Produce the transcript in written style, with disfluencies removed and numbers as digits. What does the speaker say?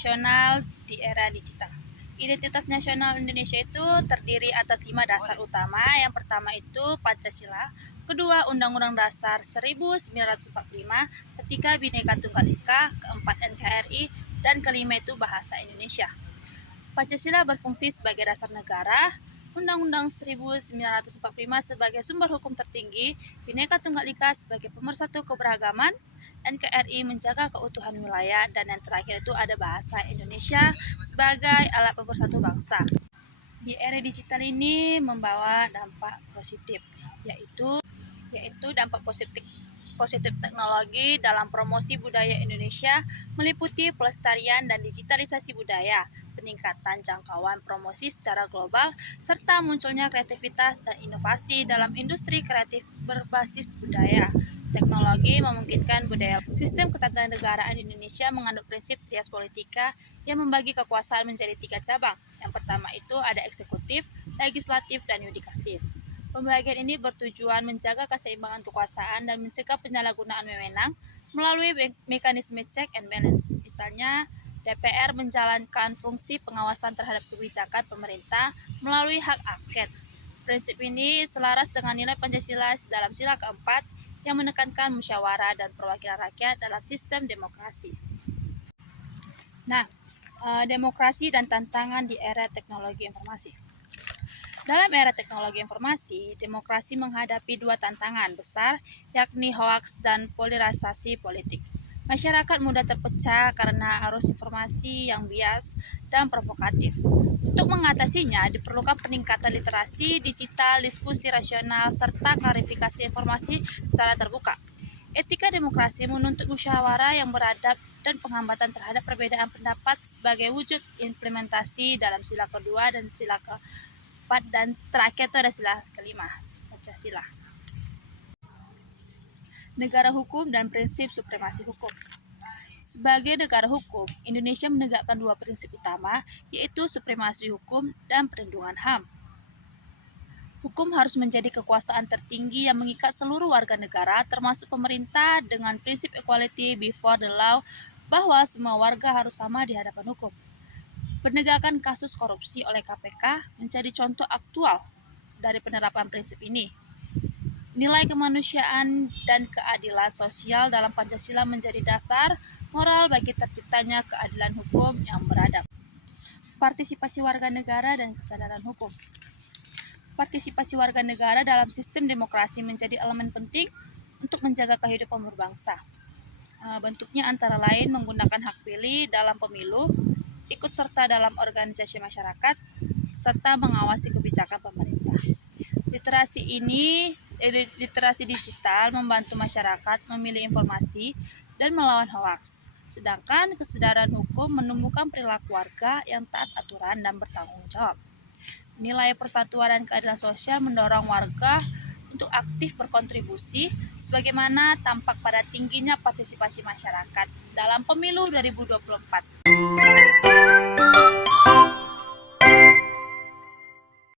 nasional di era digital. Identitas nasional Indonesia itu terdiri atas 5 dasar utama. Yang pertama itu Pancasila, kedua Undang-Undang Dasar 1945, ketiga Bhinneka Tunggal Ika, keempat NKRI, dan kelima itu bahasa Indonesia. Pancasila berfungsi sebagai dasar negara, Undang-Undang 1945 sebagai sumber hukum tertinggi, Bhinneka Tunggal Ika sebagai pemersatu keberagaman, NKRI menjaga keutuhan wilayah, dan yang terakhir itu ada bahasa Indonesia sebagai alat pemersatu bangsa. Di era digital ini membawa dampak positif, yaitu dampak positif teknologi dalam promosi budaya Indonesia meliputi pelestarian dan digitalisasi budaya, peningkatan jangkauan promosi secara global, serta munculnya kreativitas dan inovasi dalam industri kreatif berbasis budaya. Teknologi memungkinkan budaya. Sistem ketatanegaraan Indonesia mengandung prinsip trias politika yang membagi kekuasaan menjadi 3 cabang. Yang pertama itu ada eksekutif, legislatif, dan yudikatif. Pembagian ini bertujuan menjaga keseimbangan kekuasaan dan mencegah penyalahgunaan wewenang melalui mekanisme check and balance. Misalnya, DPR menjalankan fungsi pengawasan terhadap kebijakan pemerintah melalui hak angket. Prinsip ini selaras dengan nilai Pancasila dalam sila keempat yang menekankan musyawarah dan perwakilan rakyat dalam sistem demokrasi. Nah, demokrasi dan tantangan di era teknologi informasi. Dalam era teknologi informasi, demokrasi menghadapi 2 tantangan besar, yakni hoaks dan polarisasi politik. Masyarakat mudah terpecah karena arus informasi yang bias dan provokatif. Untuk mengatasinya, diperlukan peningkatan literasi digital, diskusi rasional, serta klarifikasi informasi secara terbuka. Etika demokrasi menuntut musyawarah yang beradab dan penghambatan terhadap perbedaan pendapat sebagai wujud implementasi dalam sila kedua dan sila keempat, dan terakhir itu ada sila kelima, Pancasila. Negara hukum dan prinsip supremasi hukum. Sebagai negara hukum, Indonesia menegakkan 2 prinsip utama, yaitu supremasi hukum dan perlindungan HAM. Hukum harus menjadi kekuasaan tertinggi yang mengikat seluruh warga negara, termasuk pemerintah, dengan prinsip equality before the law, bahwa semua warga harus sama di hadapan hukum. Penegakan kasus korupsi oleh KPK menjadi contoh aktual dari penerapan prinsip ini. Nilai kemanusiaan dan keadilan sosial dalam Pancasila menjadi dasar moral bagi terciptanya keadilan hukum yang beradab. Partisipasi warga negara dan kesadaran hukum. Partisipasi warga negara dalam sistem demokrasi menjadi elemen penting untuk menjaga kehidupan berbangsa. Bentuknya antara lain menggunakan hak pilih dalam pemilu, ikut serta dalam organisasi masyarakat, serta mengawasi kebijakan pemerintah. Literasi digital membantu masyarakat memilih informasi dan melawan hoaks. Sedangkan kesadaran hukum menumbuhkan perilaku warga yang taat aturan dan bertanggung jawab. Nilai persatuan dan keadilan sosial mendorong warga untuk aktif berkontribusi sebagaimana tampak pada tingginya partisipasi masyarakat dalam pemilu 2024.